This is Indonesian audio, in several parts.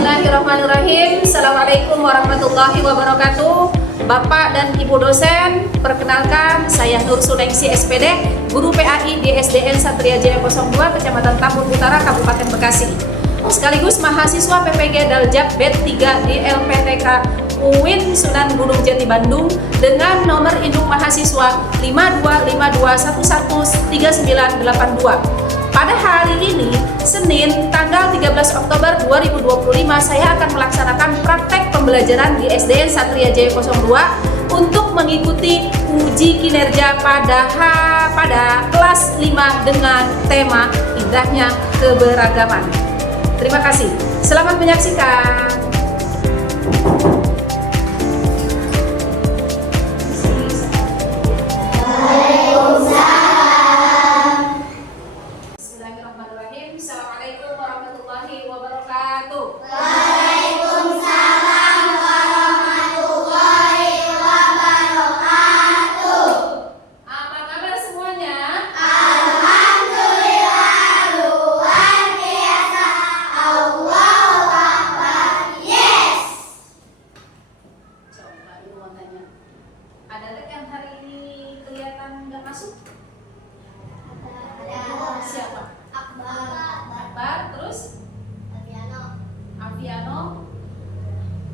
Bismillahirrahmanirrahim. Assalamualaikum warahmatullahi wabarakatuh. Bapak dan Ibu dosen, perkenalkan saya Nur Sulengsi SPD, guru PAI di SDN Satria Jaya 02, Kecamatan Tambun Utara, Kabupaten Bekasi. Sekaligus mahasiswa PPG Daljab BED 3 di LPTK UIN Sunan Gunung Jati Bandung dengan nomor induk mahasiswa 5252113982. Pada hari ini, Senin, tanggal 13 Oktober 2025, saya akan melaksanakan praktek pembelajaran di SDN Satria Jaya 02 untuk mengikuti uji kinerja pada kelas 5 dengan tema Indahnya Keberagaman. Terima kasih. Selamat menyaksikan. Assalamualaikum warahmatullahi wabarakatuh. Waalaikumsalam warahmatullahi wabarakatuh. Apa kabar semuanya? Alhamdulillah, luar biasa. Allahu Akbar. Yes. Coba dulu mau tanya. Ada yang hari ini kelihatan nggak masuk? Siapa? Akbar, terus Alfiano.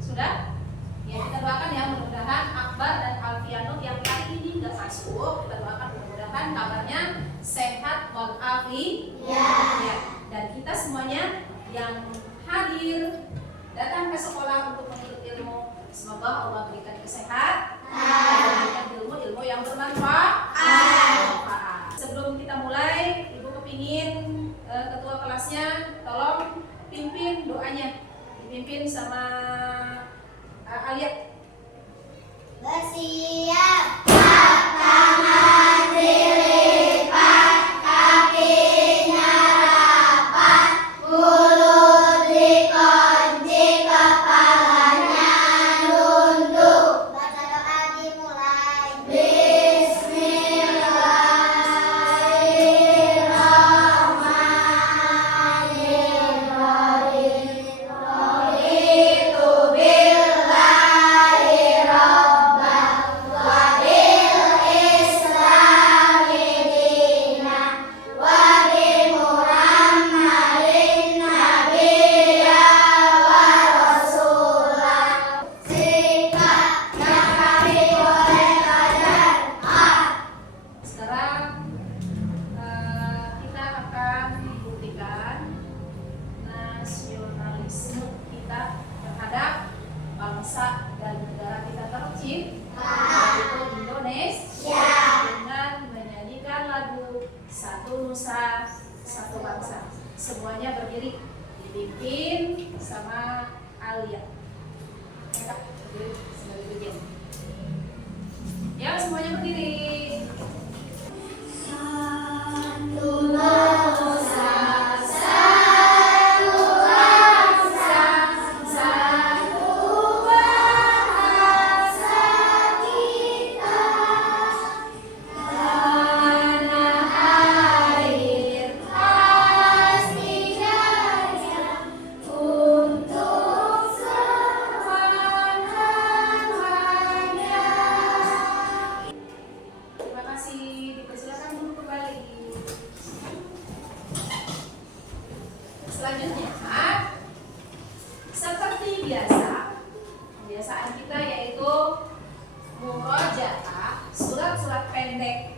Sudah? Ya, kita doakan ya, mudah-mudahan Akbar dan Alfiano yang kali ini nggak masuk, kita doakan mudah-mudahan kabarnya sehat walafiat. Ya. Dan kita semuanya yang hadir datang ke sekolah untuk menuntut ilmu, semoga Allah berikan kesehatan dan berikan ilmu yang bermanfaat. Sebelum kita mulai, Ibu kepingin ketua kelasnya tolong pimpin doanya, dipimpin sama Alia. Bersiap, tangan dilipat, kakinya rapat, mulut dikunci, kepalanya nunduk. Baca doa dimulai. Sekarang kita akan membuktikan nasionalisme kita terhadap bangsa dan negara kita tercinta, yaitu Indonesia, dengan menyanyikan lagu Satu Nusa Satu Bangsa. Semuanya berdiri, dipimpin sama Alia. Berdiri, sebagai bagian. Ya, semuanya berdiri. Satu bangsa, satu bangsa, satu bahasa kita. Tanah air pasti jaya untuk selamanya. Terima kasih. Dipersilakan dulu kembali. Selanjutnya, seperti biasa, kebiasaan kita yaitu murojaah, surat-surat pendek,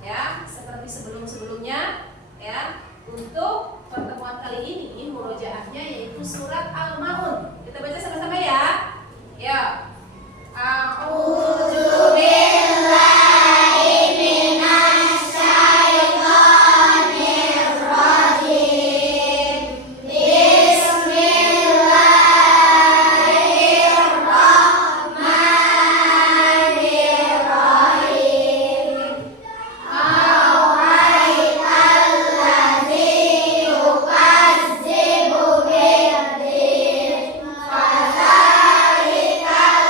ya, seperti sebelum-sebelumnya, ya. Untuk pertemuan kali ini, murojaahnya yaitu surat Al-Maun. Kita baca sama-sama ya. Ya. A'udzu Fadzalika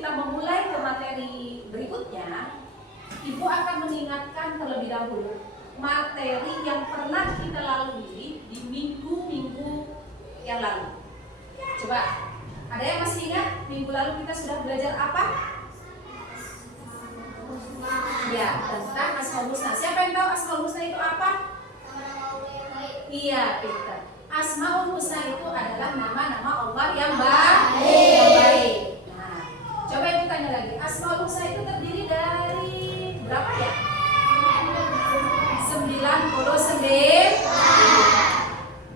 kita memulai ke materi berikutnya, Ibu akan mengingatkan terlebih dahulu materi yang pernah kita lalui di minggu-minggu yang lalu. Coba, ada yang masih ingat minggu lalu kita sudah belajar apa? Ya, tentang Asmaul Husna. Siapa yang tahu Asmaul Husna itu apa? Iya, Peter. Asmaul Husna itu adalah nama-nama Allah yang baik. Nah, coba Ibu tanya lagi. Asmaul Husna itu terdiri dari berapa ya? 99.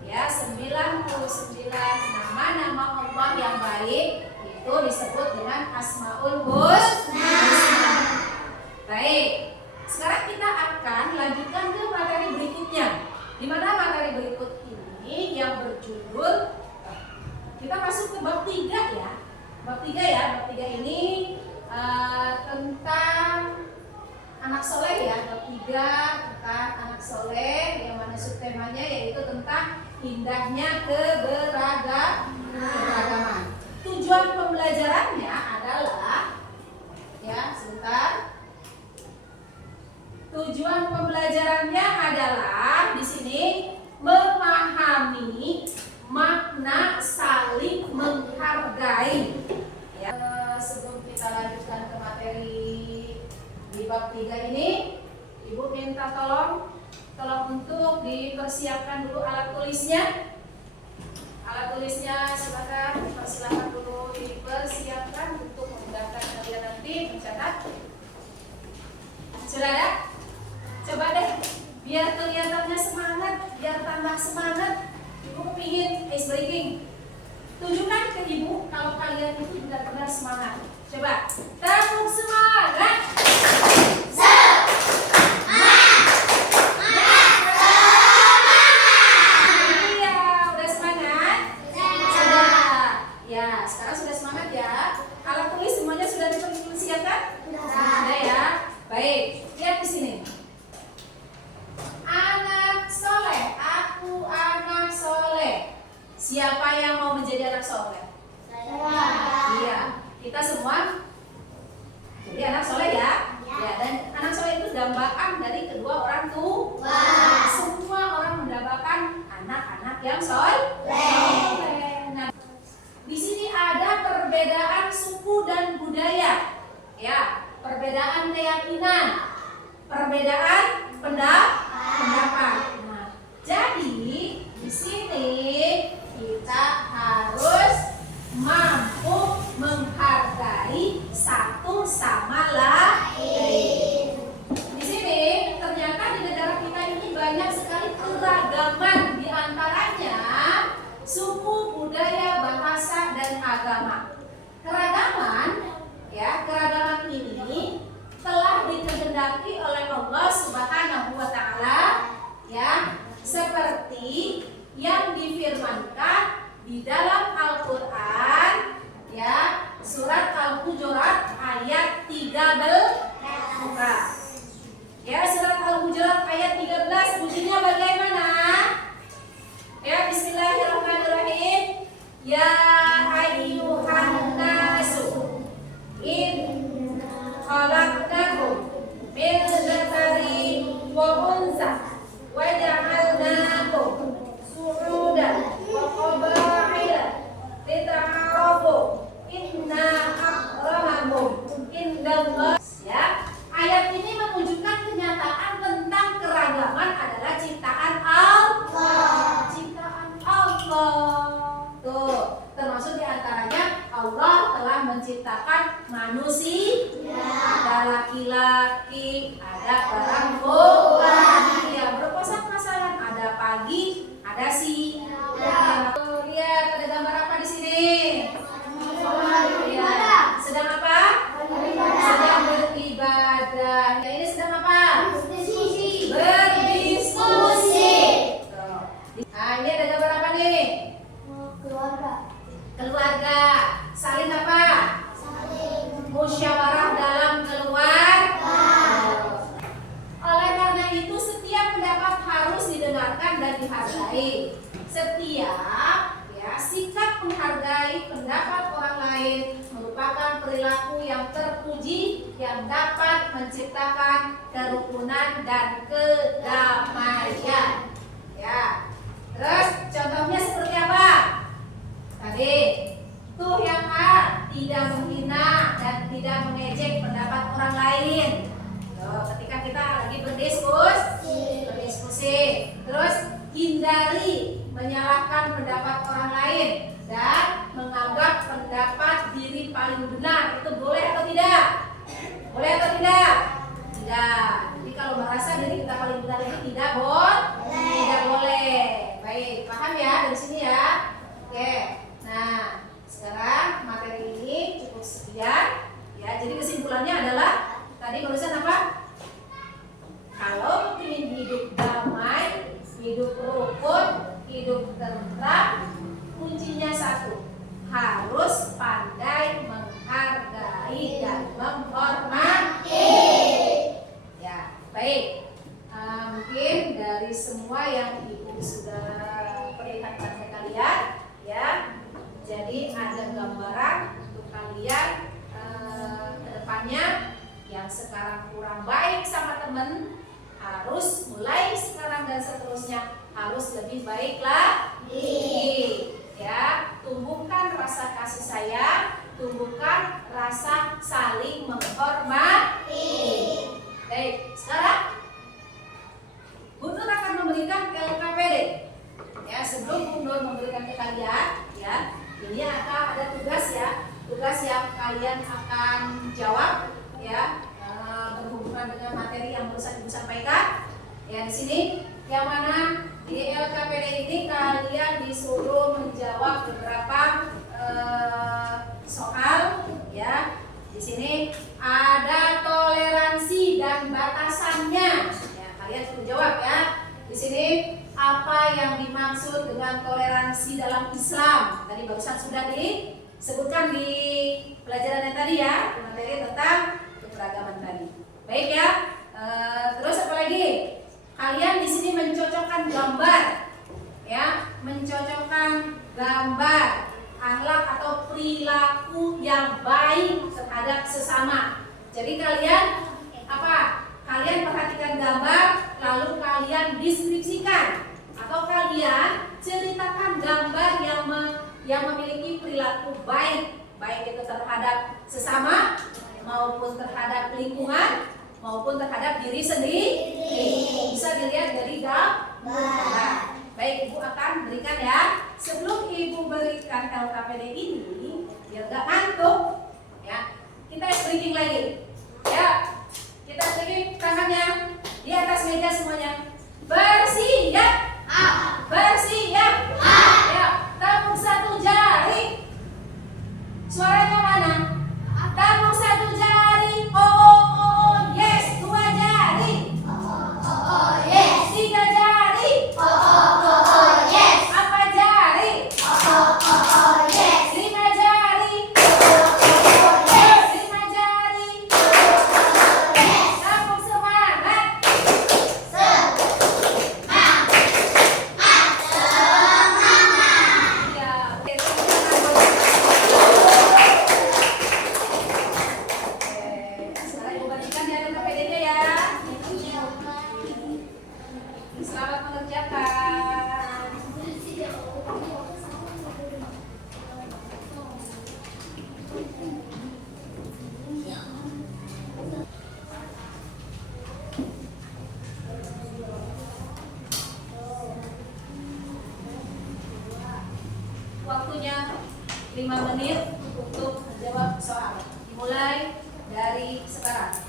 Ya, 99 nama-nama Allah yang baik itu disebut dengan Asmaul Husna. Baik. Sekarang kita akan lanjutkan ke materi berikutnya. Di mana materi berikut ini yang berjudul, kita masuk ke bab 3 ya. Bab 3 ya. Bab 3 ini tentang anak soleh ya. Bab 3 tentang anak soleh, yang mana subtemanya yaitu tentang indahnya keberagaman. Tujuan pembelajarannya adalah, ya sebentar. Tujuan pembelajarannya adalah di sini memahami makna saling menghargai. Ya, sebelum kita lanjutkan ke materi di bab 3 ini, Ibu minta tolong untuk dipersiapkan dulu alat tulisnya. Alat tulisnya silakan dipersilakan dulu dipersiapkan untuk memudahkan kalian nanti mencatat. Sudah ada? Coba deh, biar kelihatannya semangat, biar tambah semangat. Ibu ingin ice breaking. Tunjukkan ke Ibu kalau kalian itu benar-benar semangat. Coba, tepuk semangat. Iya, udah semangat? Sudah. Ya, sekarang sudah semangat ya. Alat tulis semuanya sudah dipersiapkan? Sudah ya. Baik, lihat di sini. Anak soleh, aku anak soleh. Siapa yang mau menjadi anak soleh? Iya, kita semua jadi anak soleh ya. Ya, dan anak soleh itu dambaan dari kedua orang tua. Semua orang mendambakan anak-anak yang soleh. Nah, di sini ada perbedaan suku dan budaya. Ya, perbedaan keyakinan, perbedaan pendapat. Nah, jadi di sini kita harus mampu menghargai satu sama lain. Di sini ternyata di negara kita ini banyak sekali keragaman, di antaranya suku, budaya, bahasa, dan agama. Keragaman ini telah dikehendaki oleh Allah Subhanahu wa taala, ya, seperti yang difirmankan di dalam Al-Qur'an, ya, surat Al-Hujurat ayat 13. Ya, surat Al-Hujurat ayat 13 bunyinya bagaimana? Ya, bismillahirrahmanirrahim. Ya ayyuhan nasu in khalaqnakum min dzakarin wa unsa wa ja'alnakum su'udan wa qabaila lita'arafu inna akramakum indallah. Ya, ayat ini menunjukkan kenyataan tentang keragaman adalah ciptaan Allah. Ciptaan Allah. Tuh, termasuk diantaranya Allah telah menciptakan manusia. Ada laki-laki, ada perempuan. Ya, berpasang-pasangan, ada pagi, ada siang. Tuh, lihat ada gambar apa di sini? Ya, sedang apa? Sedang beribadah. Ya, ini sedang apa? Berdiskusi. Nah, ini ada gambar apa nih? Keluarga. Saling apa? Musyawarah dalam keluarga. Oleh karena itu yang dapat menciptakan kerukunan dan kedamaian. Ya. Terus contohnya seperti apa? Tadi tuh yang A, tidak menghina dan tidak mengejek pendapat orang lain. Tuh, ketika kita lagi berdiskusi, terus hindari menyalahkan pendapat orang lain dan menganggap pendapat diri paling benar. Itu boleh atau tidak? Boleh atau tidak? Tidak. Jadi kalau merasa diri kita paling benar itu tidak boleh. Baik, paham ya dari sini ya? Oke. Nah, sekarang materi ini cukup sekian. Ya, jadi kesimpulannya adalah tadi barusan apa? Kalau ingin hidup damai, hidup rukun, hidup tentram, kuncinya satu, harus pandai menghargai dan menghormati. Ya, baik. Mungkin dari semua yang Ibu sudah perlihatkan ke kalian, ya. Jadi ada gambaran untuk kalian ke depannya yang sekarang kurang baik sama temen, harus mulai sekarang dan seterusnya harus lebih baik lagi. Ya, tumbuhkan rasa kasih sayang, tumbuhkan rasa saling menghormati. Baik, sekarang Bu Nur akan memberikan LKPD. Ya, sebelum Bu Nur memberikan ke kalian, ya, ini akan ada tugas ya, tugas yang kalian akan jawab, ya, berhubungan dengan materi yang barusan Ibu sampaikan. Ya, di sini yang mana di LKPD ini kalian disuruh menjawab beberapa soal, ya. Di sini ada toleransi dan batasannya. Ya, kalian suruh jawab ya. Di sini apa yang dimaksud dengan toleransi dalam Islam? Tadi barusan sudah disebutkan di pelajaran yang tadi ya, materi tentang keberagaman tadi. Baik ya. Terus apa lagi? Kalian di sini mencocokkan gambar, ya, mencocokkan gambar akhlak atau perilaku yang baik terhadap sesama. Jadi kalian apa? Kalian perhatikan gambar, lalu kalian deskripsikan atau kalian ceritakan gambar yang memiliki perilaku baik, baik itu terhadap sesama maupun terhadap lingkungan maupun terhadap diri sendiri. Bisa dilihat dari gambar. Baik, Ibu akan berikan ya. Sebelum Ibu berikan LKPD ini, biar gak ngantuk, ya, kita breaking lagi. Ya, kita breaking tangannya di atas meja semuanya. Bersiap. Bersiap. Ya, tepuk satu jari. Suaranya mana? Tepuk satu jari. Oh, yes. Dua jari. Oh, yes. Tiga jari. Oh, yes. Empat jari. Oh, yes. Lima jari. Oh, yes. Lima jari. Oh, yes. Tepuk semangat. Ya, oke, sekarang Ibu bagikan ya LKPD-nya ya. Selamat mengerjakan. Waktunya 5 menit untuk menjawab soal. Dimulai dari sekarang.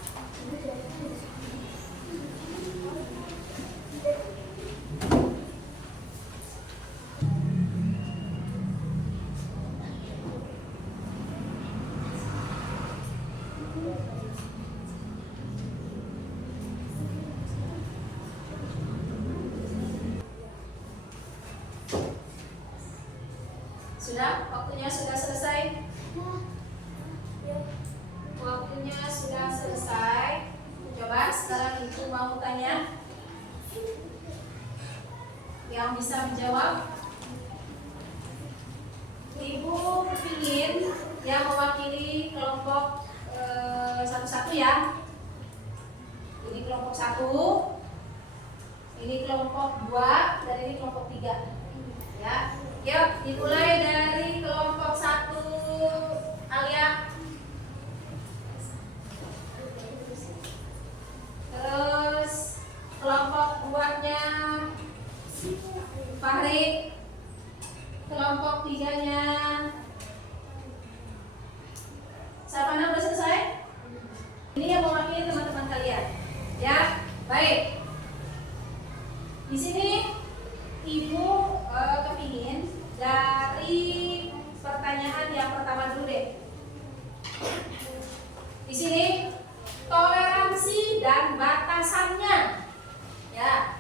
Sudah? Waktunya sudah selesai? Waktunya sudah selesai. Coba sekarang Ibu mau tanya. Yang bisa menjawab? Ibu ingin yang mewakili kelompok 1 satu-satu ya. Ini kelompok 1, ini kelompok 2, dan ini kelompok 3. Ya, yuk dimulai dari kelompok 1, Alia. Terus kelompok 2-nya Fahri. Kelompok 3-nya Sapana. Udah selesai? Ini yang mewakili teman-teman kalian. Ya, baik. Di sini Ibu kepingin dari pertanyaan yang pertama dulu deh. Di sini toleransi dan batasannya. Ya,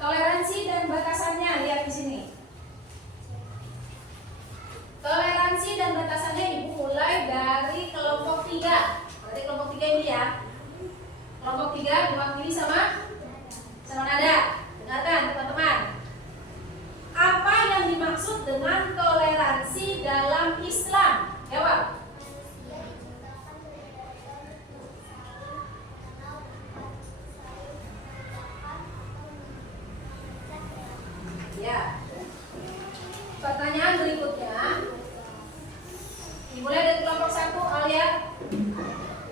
toleransi dan batasannya lihat di sini. Toleransi dan batasannya Ibu mulai dari kelompok 3. Berarti kelompok 3 ini ya. Kelompok 3 diwakili sama nada. Dengarkan teman-teman. Apa yang dimaksud dengan toleransi dalam Islam? Jawab. Ya. Pertanyaan berikutnya. Dimulai dari kelompok 1, Alia.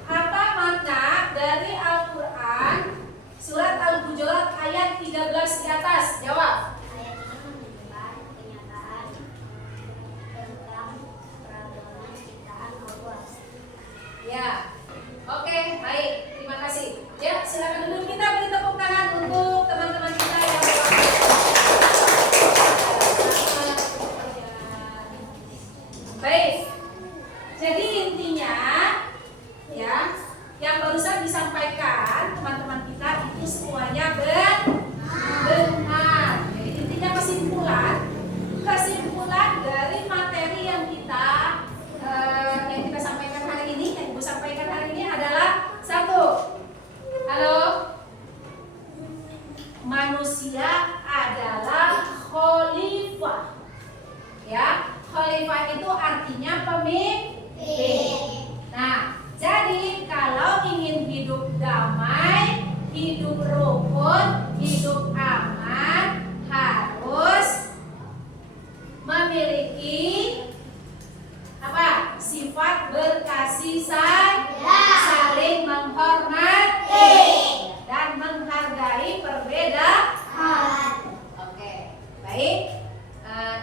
Apa makna dari Al-Quran surat Al-Hujurat ayat 13 di atas? Jawab. Ayat ini menunjukkan kenyataan tentang peradaban ciptaan Allah. Ya. Oke, baik. Terima kasih. Ya, silakan dulu kita beri tepuk tangan untuk teman-teman kita yang baik. Jadi intinya ya, yang barusan disampaikan teman-teman kita itu semuanya benar. Jadi intinya kesimpulan dari materi yang kita sampaikan hari ini, yang Ibu sampaikan hari ini adalah 1. Halo. Manusia adalah khalifah. Ya, khalifah itu artinya pemimpin. Nah, jadi kalau ingin hidup damai, hidup rukun, hidup aman, harus memiliki apa? Sifat berkasih sayang, saling menghormati dan menghargai perbedaan. Oke, baik.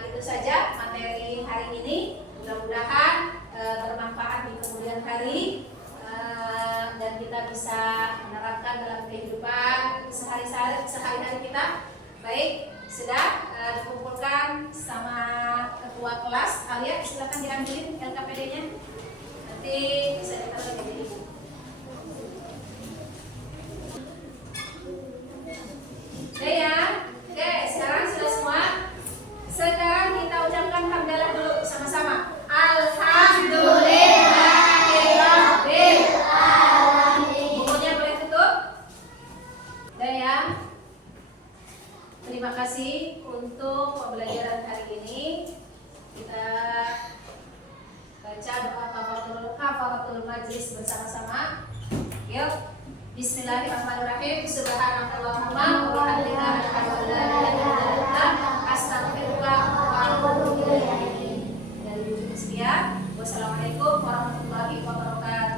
Itu saja materi hari ini. Mudah-mudahan bermanfaat di kemudian hari dan kita bisa menerapkan dalam kehidupan sehari-hari kita. Baik, sudah dikumpulkan sama ketua kelas. Alia, silakan diambilin LKPD-nya. Nanti bisa ditaruh di Ibu. Oke ya. Oke, sekarang sudah semua. Sekarang kita ucapkan hamdalah dulu sama-sama. Alhamdulillahirabbil alamin. Bukunya boleh tutup. Dan ya, terima kasih untuk pembelajaran hari ini. Kita baca doa kafaratul majlis bersama-sama. Yuk. Bismillahirrahmanirrahim. Subhanallahumma wa bihamdika asyhadu an la ilaha illa anta astaghfiruka wa atubu ilaik. Dari sekian. Wassalamualaikum warahmatullahi wabarakatuh.